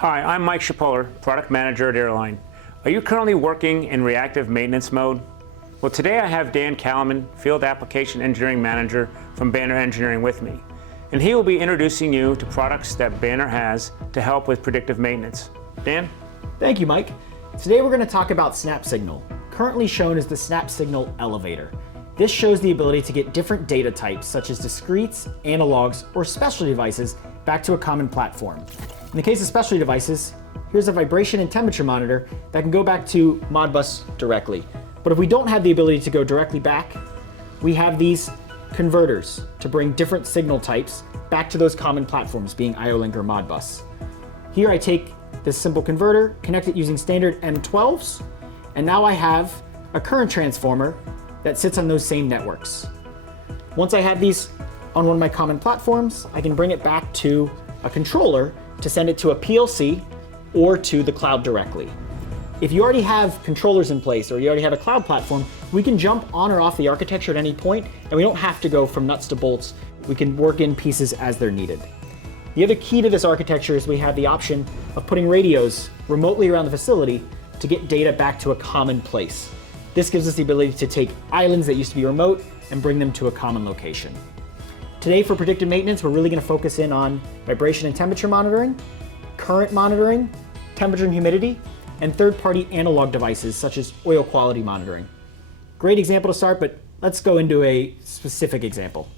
Hi, I'm Mike Schipuller, Product Manager at Airline. Are you currently working in reactive maintenance mode? Well, today I have Dan Kalaman, Field Application Engineering Manager from Banner Engineering with me. And he will be introducing you to products that Banner has to help with predictive maintenance. Dan? Thank you, Mike. Today we're going to talk about SnapSignal, currently shown as the SnapSignal Elevator. This shows the ability to get different data types, such as discretes, analogs, or specialty devices, back to a common platform. In the case of specialty devices, here's a vibration and temperature monitor that can go back to Modbus directly. But if we don't have the ability to go directly back, we have these converters to bring different signal types back to those common platforms, being IO-Link or Modbus. Here I take this simple converter, connect it using standard M12s, and now I have a current transformer that sits on those same networks. Once I have these on one of my common platforms, I can bring it back to a controller to send it to a PLC or to the cloud directly. If you already have controllers in place or you already have a cloud platform, we can jump on or off the architecture at any point, and we don't have to go from nuts to bolts. We can work in pieces as they're needed. The other key to this architecture is we have the option of putting radios remotely around the facility to get data back to a common place. This gives us the ability to take islands that used to be remote and bring them to a common location. Today for predictive maintenance, we're really going to focus in on vibration and temperature monitoring, current monitoring, temperature and humidity, and third-party analog devices such as oil quality monitoring. Great example to start, but let's go into a specific example.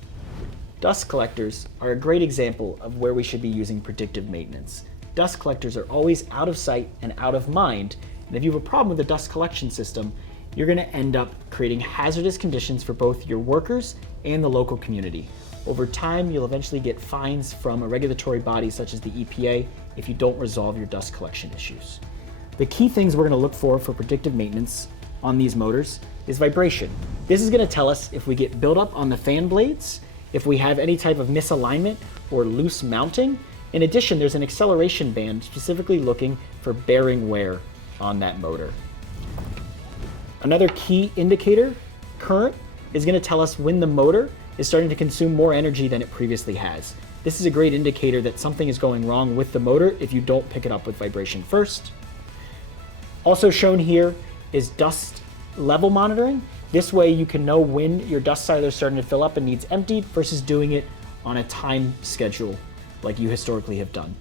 Dust collectors are a great example of where we should be using predictive maintenance. Dust collectors are always out of sight and out of mind, and if you have a problem with the dust collection system, you're going to end up creating hazardous conditions for both your workers and the local community. Over time, you'll eventually get fines from a regulatory body such as the EPA if you don't resolve your dust collection issues. The key things we're going to look for predictive maintenance on these motors is vibration. This is going to tell us if we get buildup on the fan blades, if we have any type of misalignment or loose mounting. In addition, there's an acceleration band specifically looking for bearing wear on that motor. Another key indicator, current, is going to tell us when the motor is starting to consume more energy than it previously has. This is a great indicator that something is going wrong with the motor if you don't pick it up with vibration first. Also shown here is dust level monitoring. This way you can know when your dust silo is starting to fill up and needs emptied versus doing it on a time schedule like you historically have done.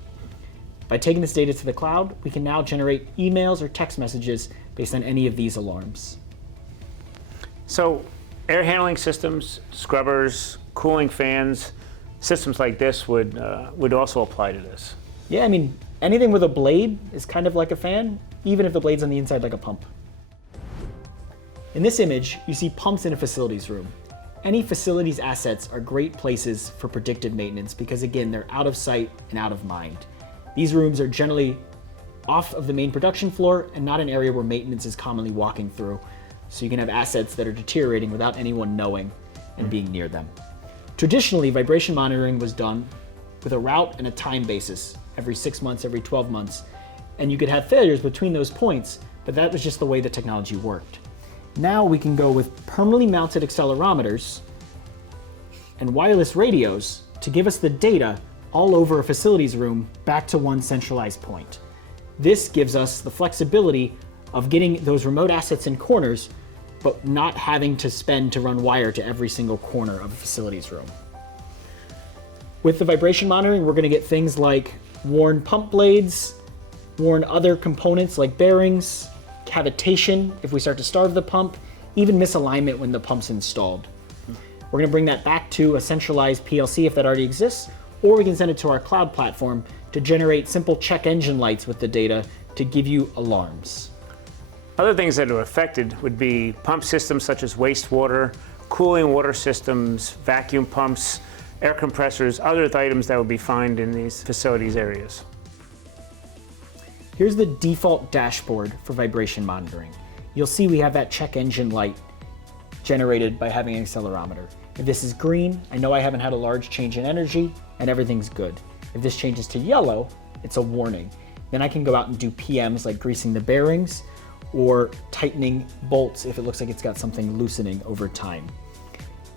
By taking this data to the cloud, we can now generate emails or text messages based on any of these alarms. So, air handling systems, scrubbers, cooling fans, systems like this would also apply to this. Yeah, I mean, anything with a blade is kind of like a fan, even if the blade's on the inside like a pump. In this image, you see pumps in a facilities room. Any facilities assets are great places for predictive maintenance because, again, they're out of sight and out of mind. These rooms are generally off of the main production floor and not an area where maintenance is commonly walking through. So you can have assets that are deteriorating without anyone knowing and being near them. Traditionally, vibration monitoring was done with a route and a time basis, every 6 months, every 12 months. And you could have failures between those points, but that was just the way the technology worked. Now we can go with permanently mounted accelerometers and wireless radios to give us the data all over a facilities room back to one centralized point. This gives us the flexibility of getting those remote assets in corners, but not having to spend to run wire to every single corner of a facilities room. With the vibration monitoring, we're going to get things like worn pump blades, worn other components like bearings, cavitation if we start to starve the pump, even misalignment when the pump's installed. We're going to bring that back to a centralized PLC if that already exists, or we can send it to our cloud platform to generate simple check engine lights with the data to give you alarms. Other things that are affected would be pump systems such as wastewater, cooling water systems, vacuum pumps, air compressors, other items that would be found in these facilities areas. Here's the default dashboard for vibration monitoring. You'll see we have that check engine light generated by having an accelerometer. If this is green, I know I haven't had a large change in energy and everything's good. If this changes to yellow, it's a warning. Then I can go out and do PMs like greasing the bearings or tightening bolts if it looks like it's got something loosening over time.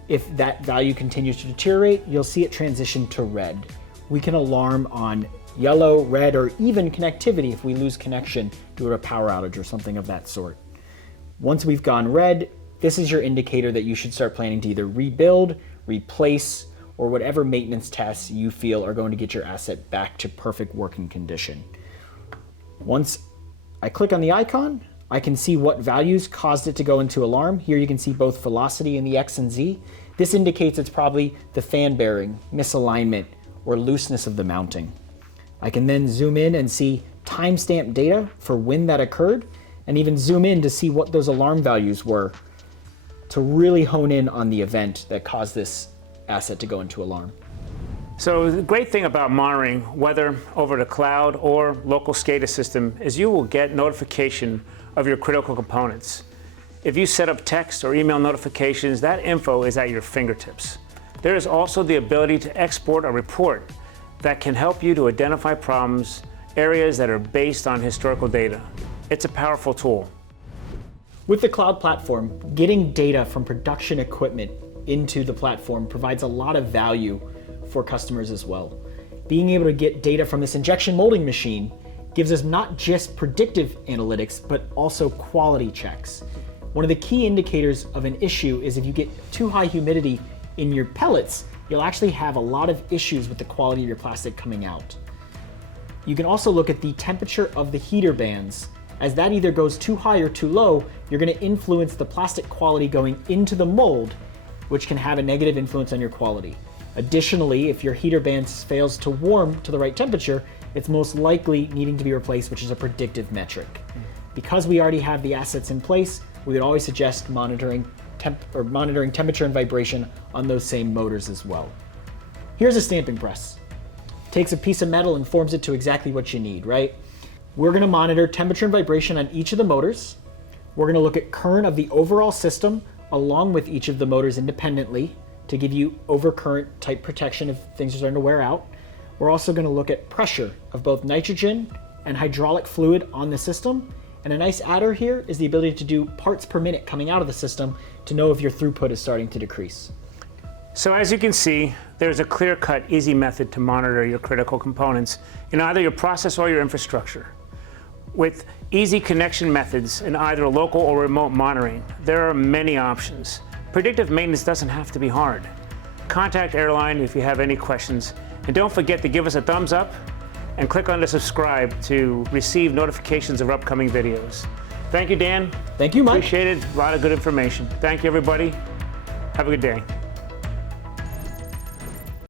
If that value continues to deteriorate, you'll see it transition to red. We can alarm on yellow, red, or even connectivity if we lose connection due to a power outage or something of that sort. Once we've gone red, this is your indicator that you should start planning to either rebuild, replace, or whatever maintenance tasks you feel are going to get your asset back to perfect working condition. Once I click on the icon, I can see what values caused it to go into alarm. Here you can see both velocity in the X and Z. This indicates it's probably the fan bearing, misalignment, or looseness of the mounting. I can then zoom in and see timestamp data for when that occurred, and even zoom in to see what those alarm values were to really hone in on the event that caused this asset to go into alarm. So the great thing about monitoring, whether over the cloud or local SCADA system, is you will get notification of your critical components. If you set up text or email notifications, that info is at your fingertips. There is also the ability to export a report that can help you to identify problems, areas that are based on historical data. It's a powerful tool. With the cloud platform, getting data from production equipment into the platform provides a lot of value for customers as well. Being able to get data from this injection molding machine gives us not just predictive analytics, but also quality checks. One of the key indicators of an issue is if you get too high humidity in your pellets, you'll actually have a lot of issues with the quality of your plastic coming out. You can also look at the temperature of the heater bands. As that either goes too high or too low, you're going to influence the plastic quality going into the mold, which can have a negative influence on your quality. Additionally, if your heater band fails to warm to the right temperature, it's most likely needing to be replaced, which is a predictive metric. Because we already have the assets in place, we would always suggest monitoring temperature and vibration on those same motors as well. Here's a stamping press. Takes a piece of metal and forms it to exactly what you need, right? We're going to monitor temperature and vibration on each of the motors. We're going to look at current of the overall system along with each of the motors independently to give you overcurrent type protection if things are starting to wear out. We're also going to look at pressure of both nitrogen and hydraulic fluid on the system. And a nice adder here is the ability to do parts per minute coming out of the system to know if your throughput is starting to decrease. So as you can see, there's a clear-cut, easy method to monitor your critical components in either your process or your infrastructure. With easy connection methods in either local or remote monitoring, there are many options. Predictive maintenance doesn't have to be hard. Contact Airline if you have any questions, and don't forget to give us a thumbs up and click on the subscribe to receive notifications of upcoming videos. Thank you, Dan. Thank you, Mike. Appreciate it. A lot of good information. Thank you, everybody. Have a good day.